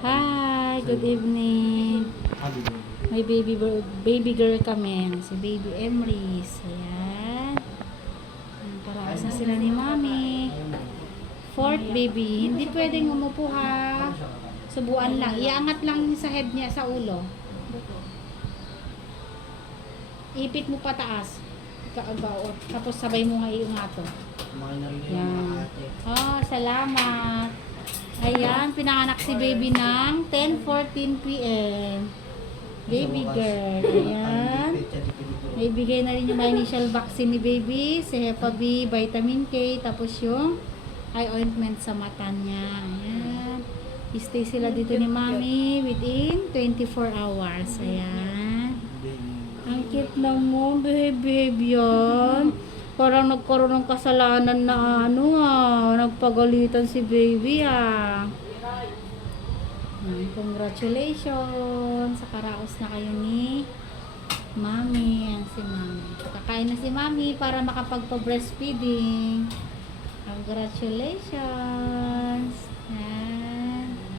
Hi, good evening. May baby girl kami. Si Baby Emrys. Ayan. Paraos na sila ni Mami. Fourth baby. Hindi pwedeng umupo ha. Subuan lang. Iangat lang sa head niya, sa ulo. Ipit mo pataas. Kaagaot. Tapos sabay mo nga iungato. Yan. Oh, salamat. Ayan, pinanganak si baby ng 10:14 p.m. Baby girl. Ayan. Naibigay na rin yung initial vaccine ni baby. Si Hepa B, vitamin K. Tapos yung eye ointment sa mata niya. Ayan. Stay sila dito ni Mami within 24 hours. Ayan. Ang cute na mo, baby yan. Parang nagkaroon ng kasalanan na nagpagalitan si baby Congratulations sa karaos na kayo ni Mami. Yan si Mami. Kakain na si Mami para makapagpa-breastfeeding. Congratulations.